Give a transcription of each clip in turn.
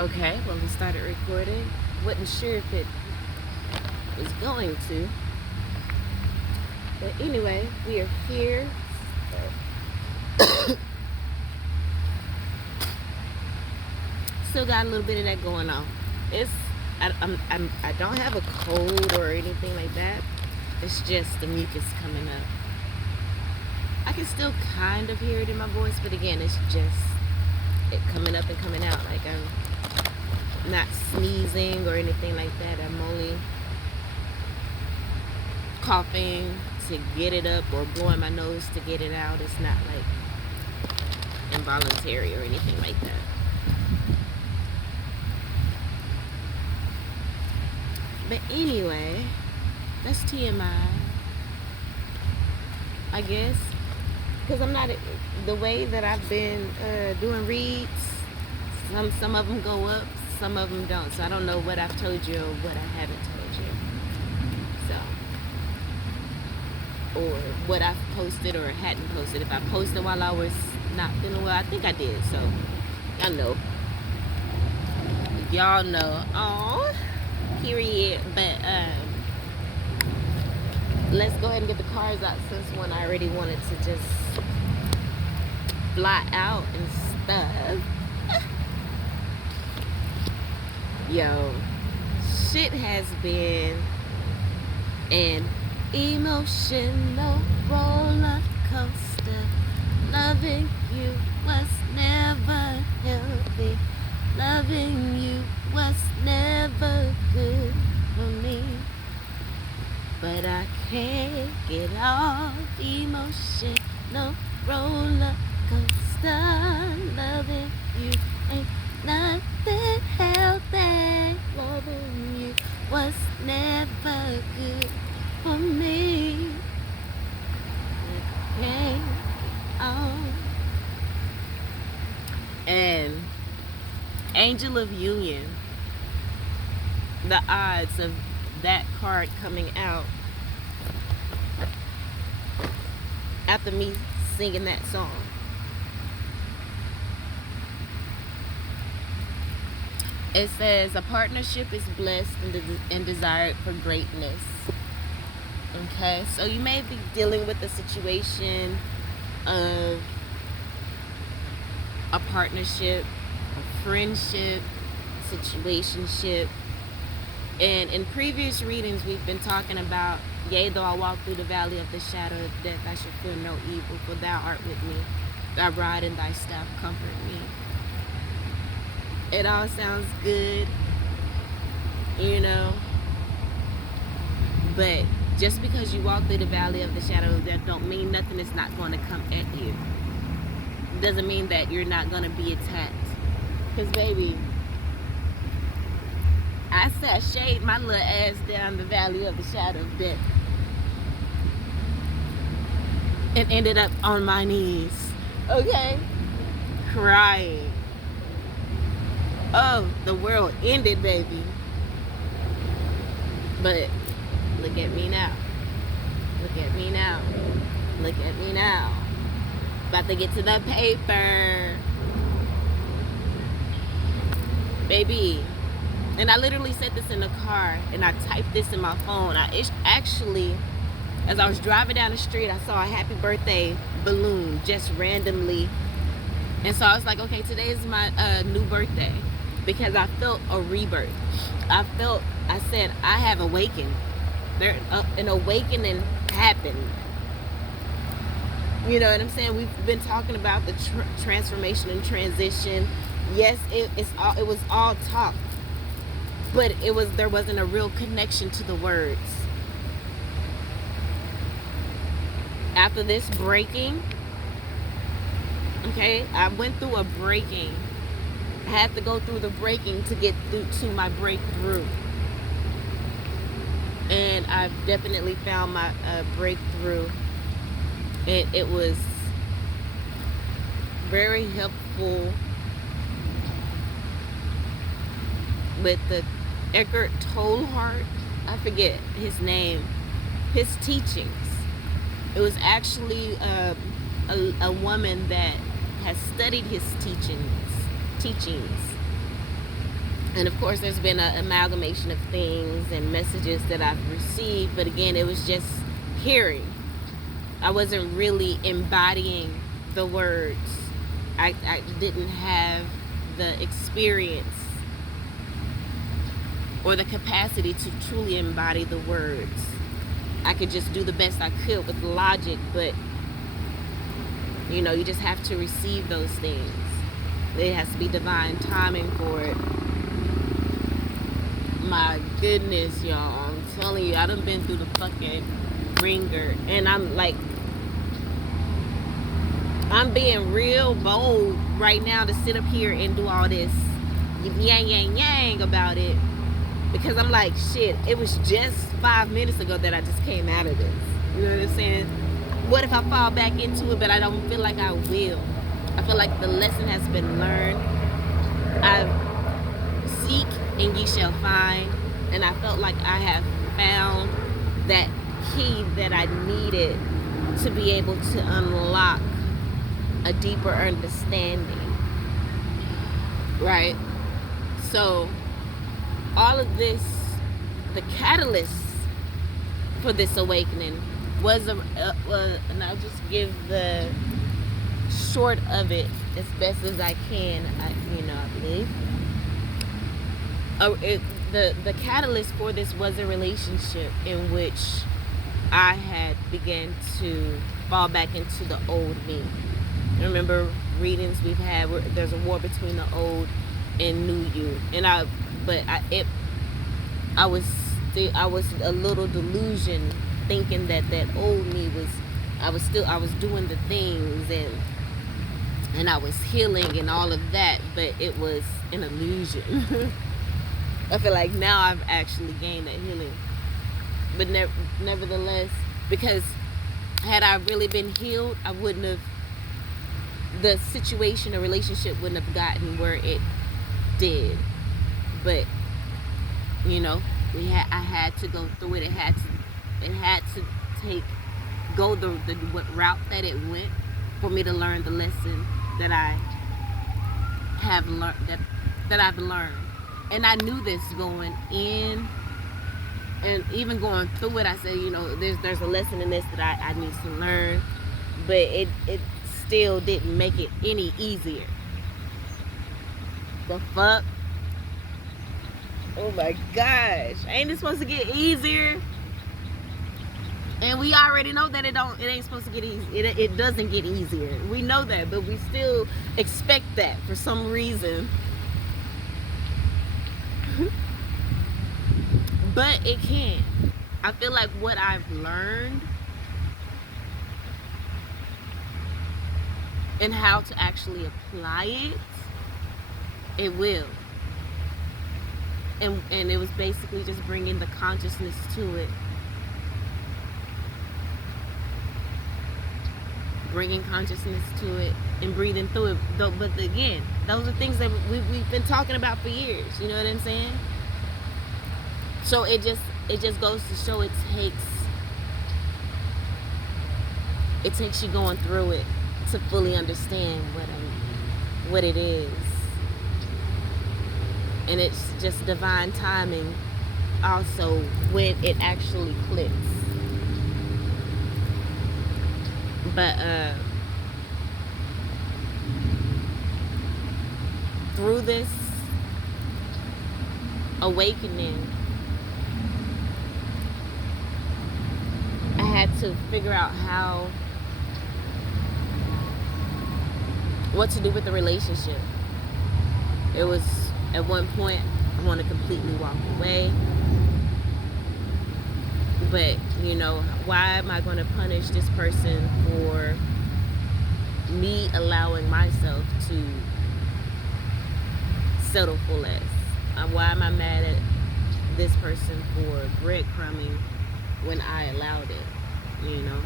Okay, well, we started recording. Wasn't sure if it was going to. But anyway, we are here. Still got a little bit of that going on. I don't have a cold or anything like that. It's just the mucus coming up. I can still kind of hear it in my voice, but again, it's just it coming up and coming out. Like I'm not sneezing or anything like that. I'm only coughing to get it up or blowing my nose to get it out. It's not like involuntary or anything like that. But anyway, that's TMI, I guess. Because I'm not, the way that I've been doing reads, some of them go up, some of them don't. So I don't know what I've told you or what I haven't told you. So, or what I've posted or hadn't posted. If I posted while I was not feeling well, I think I did. So, y'all know. Y'all know. Oh, period. But, let's go ahead and get the cars out since one I already wanted to just fly out and stuff. Yo, shit has been an emotional roller coaster. Loving you was never healthy. Loving you was never good for me. But I can't get off emotional roller coaster. Loving you ain't nothing healthy. Loving you was never good for me. I can't get off. And Angel of Union, the odds of that card coming out after me singing that song. It says a partnership is blessed and desired for greatness. Okay, so you may be dealing with a situation of a partnership, a friendship, situationship. And in previous readings, we've been talking about, yea, though I walk through the valley of the shadow of death, I shall fear no evil, for thou art with me. Thy rod and thy staff comfort me. It all sounds good, you know. But just because you walk through the valley of the shadow of death don't mean nothing is not going to come at you. It doesn't mean that you're not going to be attacked. Because, baby, I sashayed my little ass down the valley of the shadow of death and ended up on my knees, okay, crying. Oh, the world ended, baby. But look at me now. Look at me now. Look at me now. About to get to the paper, baby. And I literally said this in the car, and I typed this in my phone. Actually, as I was driving down the street, I saw a happy birthday balloon just randomly. And so I was like, okay, today is my new birthday, because I felt a rebirth. I said, I have awakened. An awakening happened. You know what I'm saying? We've been talking about the transformation and transition. Yes, it was all talk. But there wasn't a real connection to the words. After this breaking, okay, I went through a breaking. I had to go through the breaking to get through to my breakthrough. And I've definitely found my breakthrough. It was very helpful with the Eckhart Tolle, I forget his name, his teachings. It was actually a woman that has studied his teachings, And of course, there's been an amalgamation of things and messages that I've received, but again, it was just hearing. I wasn't really embodying the words. I didn't have the experience or the capacity to truly embody the words. I could just do the best I could with logic, but you know, you just have to receive those things. It has to be divine timing for it. My goodness, y'all, I'm telling you, I done been through the fucking ringer, and I'm like, I'm being real bold right now to sit up here and do all this yang about it, because I'm like, shit, it was just 5 minutes ago that I just came out of this. You know what I'm saying? What if I fall back into it, but I don't feel like I will? I feel like the lesson has been learned. I seek and ye shall find, and I felt like I have found that key that I needed to be able to unlock a deeper understanding, right? So all of this, the catalyst for this awakening was and I'll just give the short of it as best as I can. I believe the catalyst for this was a relationship in which I had began to fall back into the old me. Remember readings we've had where there's a war between the old and new you, and I was a little delusion thinking that old me was, I was doing the things and I was healing and all of that, but it was an illusion. I feel like now I've actually gained that healing, but nevertheless, because had I really been healed, I wouldn't have, the situation or relationship wouldn't have gotten where it did. But you know, I had to go through it. It had to go the route that it went for me to learn the lesson that I have learned, that I've learned. And I knew this going in, and even going through it, I said, you know, there's a lesson in this that I need to learn, but it still didn't make it any easier. The fuck? Oh my gosh, ain't it supposed to get easier? And we already know that it ain't supposed to get easy. It doesn't get easier. We know that, but we still expect that for some reason. But it can. I feel like what I've learned and how to actually apply it, it will. And it was basically just bringing the consciousness to it. Bringing consciousness to it and breathing through it. But again, those are things that we've been talking about for years. You know what I'm saying? So it just goes to show it takes you going through it to fully understand what it is. And it's just divine timing also when it actually clicks. But through this awakening, I had to figure out what to do with the relationship. It was, at one point, I want to completely walk away. But, you know, why am I going to punish this person for me allowing myself to settle for less? Why am I mad at this person for breadcrumbing when I allowed it, you know?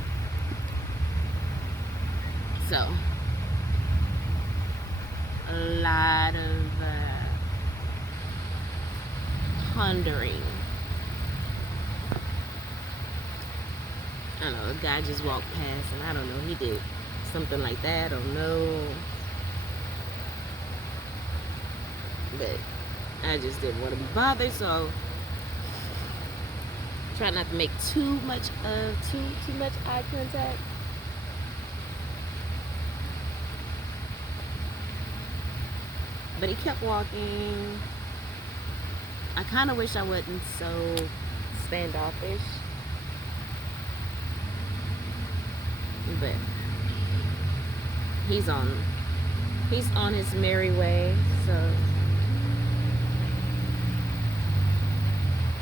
So, a lot of pondering. I don't know, a guy just walked past and I don't know, he did something like that, I don't know. But I just didn't want to be bothered, so try not to make too much eye contact. But he kept walking. I kind of wish I wasn't so standoffish, but he's on his merry way. So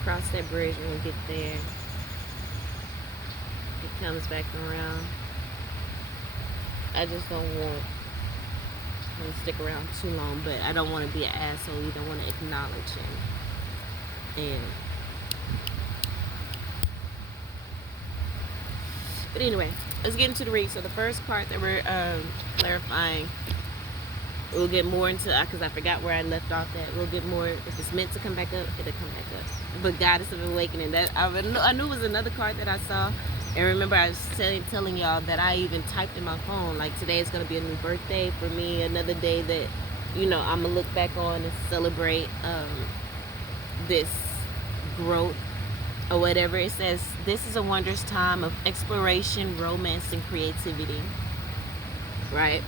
cross that bridge when we get there. He comes back around. I just don't want him to stick around too long, but I don't want to be an asshole. You don't want to acknowledge him. But anyway, let's get into the read. So the first part that we're clarifying, we'll get more into, because I forgot where I left off at. We'll get more, if it's meant to come back up, it'll come back up. But Goddess of Awakening, that I knew it was another card that I saw. And remember, I was telling y'all that I even typed in my phone, like, today is going to be a new birthday for me, another day that, I'm going to look back on and celebrate this growth or whatever. It says, this is a wondrous time of exploration, romance, and creativity, right?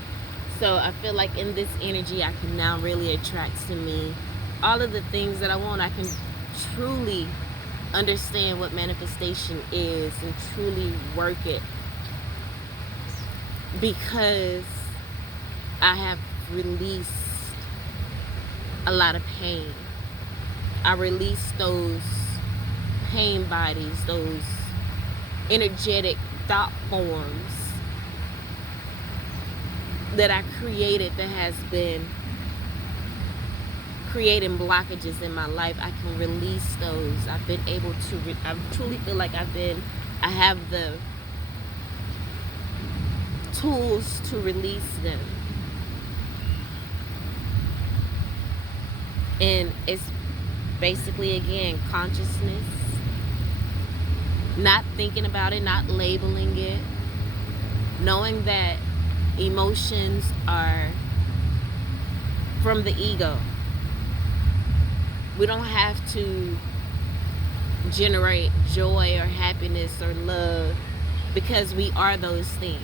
So I feel like in this energy, I can now really attract to me all of the things that I want. I can truly understand what manifestation is and truly work it, because I have released a lot of pain. I released those pain bodies, those energetic thought forms that I created that has been creating blockages in my life. I can release those. I've been able to, I truly feel like I have the tools to release them. And it's basically, again, consciousness, not thinking about it, not labeling it, knowing that emotions are from the ego. We don't have to generate joy or happiness or love, because we are those things.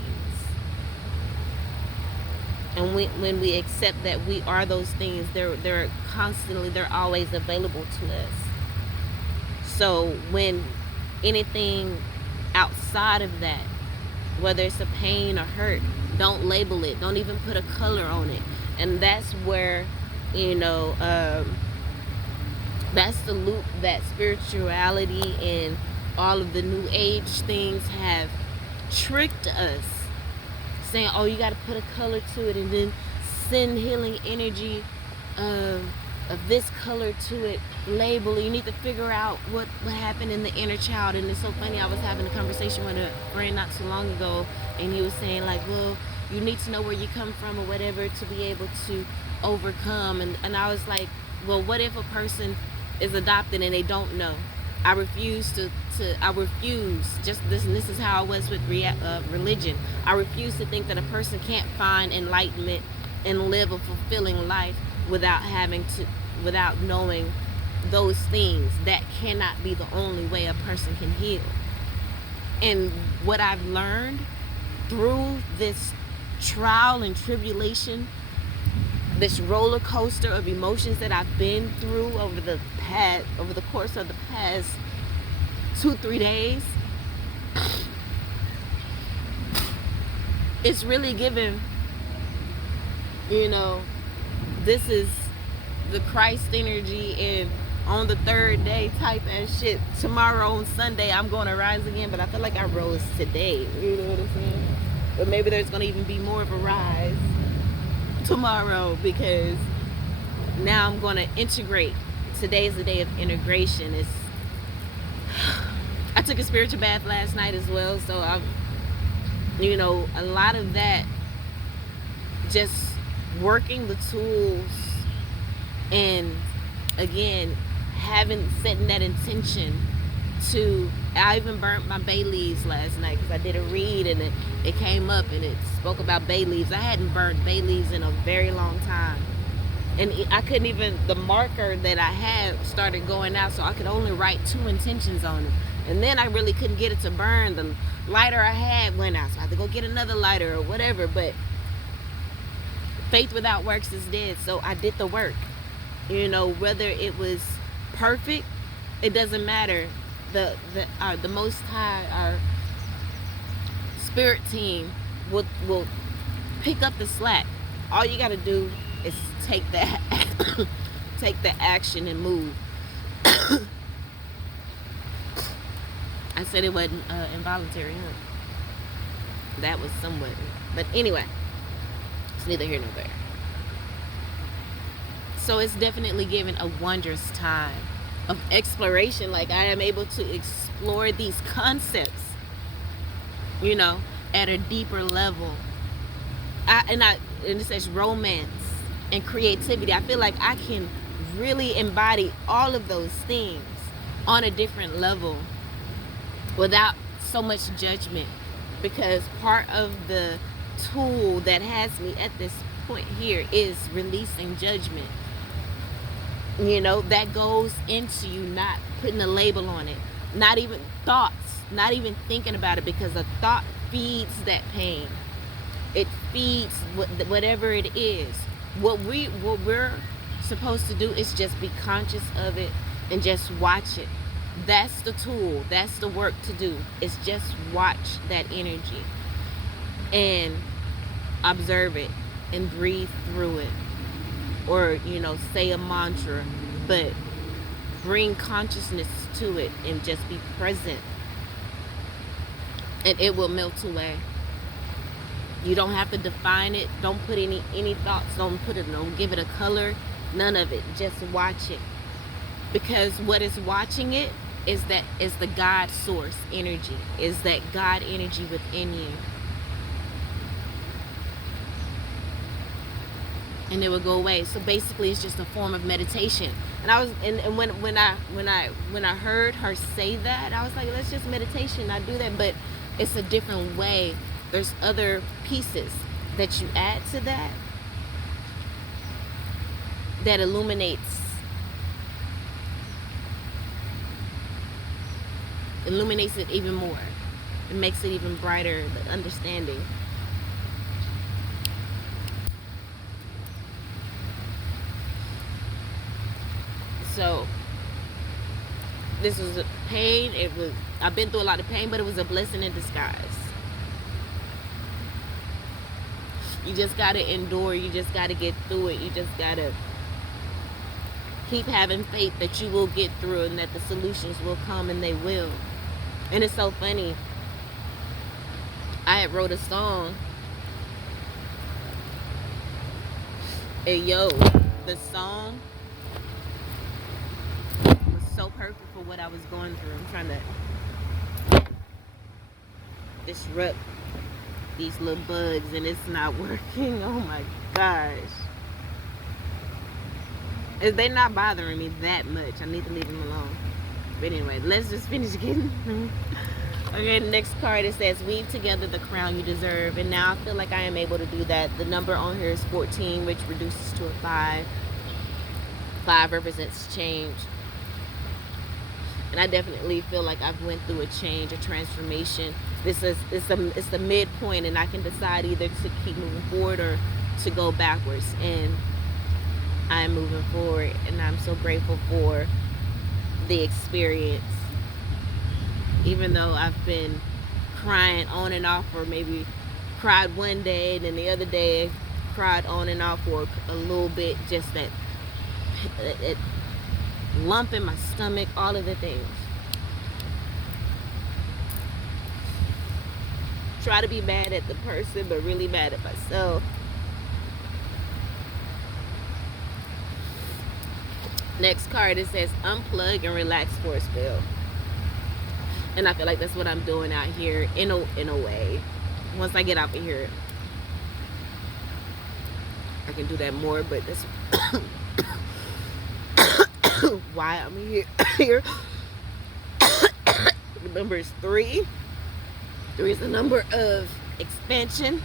And when we accept that we are those things, they're always available to us. So when anything outside of that, whether it's a pain or hurt, don't label it. Don't even put a color on it. And that's where, that's the loop that spirituality and all of the new age things have tricked us, saying, oh, you got to put a color to it and then send healing energy of this color to it, label it. You need to figure out what happened in the inner child. And it's so funny, I was having a conversation with a friend not too long ago, and he was saying, like, well, you need to know where you come from or whatever to be able to overcome. And I was like, well, what if a person is adopted and they don't know? I refuse just this, and this is how I was with religion. I refuse to think that a person can't find enlightenment and live a fulfilling life without knowing those things. That cannot be the only way a person can heal. And what I've learned through this trial and tribulation, this roller coaster of emotions that I've been through over the course of the past 2-3 days, it's really given, this is the Christ energy, and on the third day type and shit. Tomorrow on Sunday I'm going to rise again, but I feel like I rose today, you know what I'm saying? But maybe there's going to even be more of a rise tomorrow, because now I'm going to integrate. Today is the day of integration. I took a spiritual bath last night as well, so a lot of that, just working the tools, and again setting that intention to, I even burnt my bay leaves last night because I did a read and it came up and it spoke about bay leaves. I hadn't burnt bay leaves in a very long time, And I couldn't even, the marker that I had started going out, so I could only write 2 intentions on it. And then I really couldn't get it to burn. The lighter I had went out, so I had to go get another lighter or whatever. But faith without works is dead. So I did the work. You know, whether it was perfect, it doesn't matter. The Most High, our spirit team will pick up the slack. All you got to do is take that take the action and move. I said it wasn't involuntary, huh? That was somewhat, but anyway, it's neither here nor there. So it's definitely given a wondrous time of exploration. Like, I am able to explore these concepts, you know, at a deeper level. And it says romance and creativity. I feel like I can really embody all of those things on a different level without so much judgment, because part of the tool that has me at this point here is releasing judgment. You know, that goes into you not putting a label on it, not even thoughts, not even thinking about it, because a thought feeds that pain. It feeds whatever it is. What we're supposed to do is just be conscious of it and just watch it. That's the tool. That's the work to do. It's just watch that energy and observe it and breathe through it, or, you know, say a mantra, but bring consciousness to it and just be present, and it will melt away. You don't have to define it. Don't put any thoughts. Don't give it a color. None of it. Just watch it, because what is watching it is the God source energy, is that God energy within you, and it will go away. So basically, it's just a form of meditation. And I was, and when I heard her say that, I was like, that's just meditation. I do that, but it's a different way. There's other pieces that you add to that illuminates it even more. It makes it even brighter, the understanding. So this was a pain. I've been through a lot of pain, but it was a blessing in disguise. You just gotta endure. You just gotta get through it. You just gotta keep having faith that you will get through, and that the solutions will come, and they will. And it's so funny. I had wrote a song. And the song was so perfect for what I was going through. I'm trying to disrupt these little bugs, and it's not working. Oh my gosh. They're not bothering me that much. I need to leave them alone. But anyway, let's just finish getting. Okay, the next card, it says, weave together the crown you deserve. And now I feel like I am able to do that. The number on here is 14, which reduces to a 5. 5 represents change. And I definitely feel like I've went through a change, a transformation. It's the midpoint, and I can decide either to keep moving forward or to go backwards. And I am moving forward, and I'm so grateful for the experience. Even though I've been crying on and off, or maybe cried one day, and then the other day cried on and off for a little bit, just that lump in my stomach, all of the things. Try to be mad at the person, but really mad at myself. Next card, it says, unplug and relax for a spell. And I feel like that's what I'm doing out here in a way. Once I get out of here, I can do that more, but that's why I'm here. The number is 3. 3 is the number of expansion.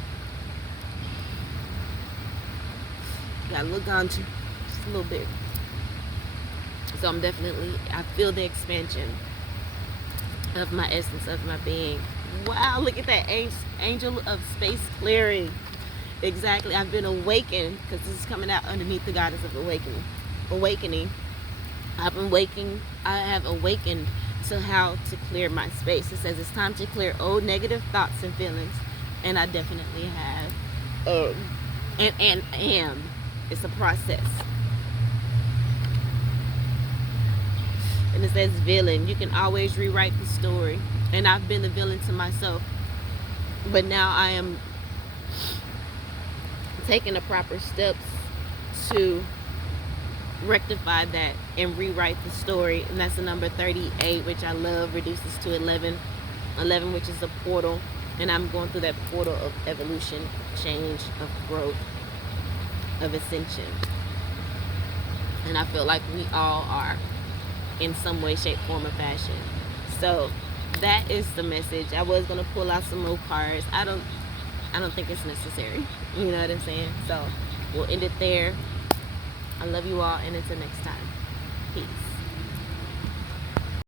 You gotta look on to a little bit. So I feel the expansion of my essence, of my being. Wow, look at that angel of space clearing. Exactly. I've been awakened, because this is coming out underneath the goddess of awakening. I have awakened to how to clear my space. It says it's time to clear old negative thoughts and feelings, and I definitely have. And am. It's a process. And it says villain. You can always rewrite the story. And I've been the villain to myself. But now I am taking the proper steps to rectify that and rewrite the story. And that's the number 38, which I love, reduces to 11, which is a portal. And I'm going through that portal of evolution, change, of growth, of ascension. And I feel like we all are, in some way, shape, form, or fashion. So that is the message. I was gonna pull out some more cards. I don't think it's necessary. You know what I'm saying? So we'll end it there. I love you all, and until next time, peace.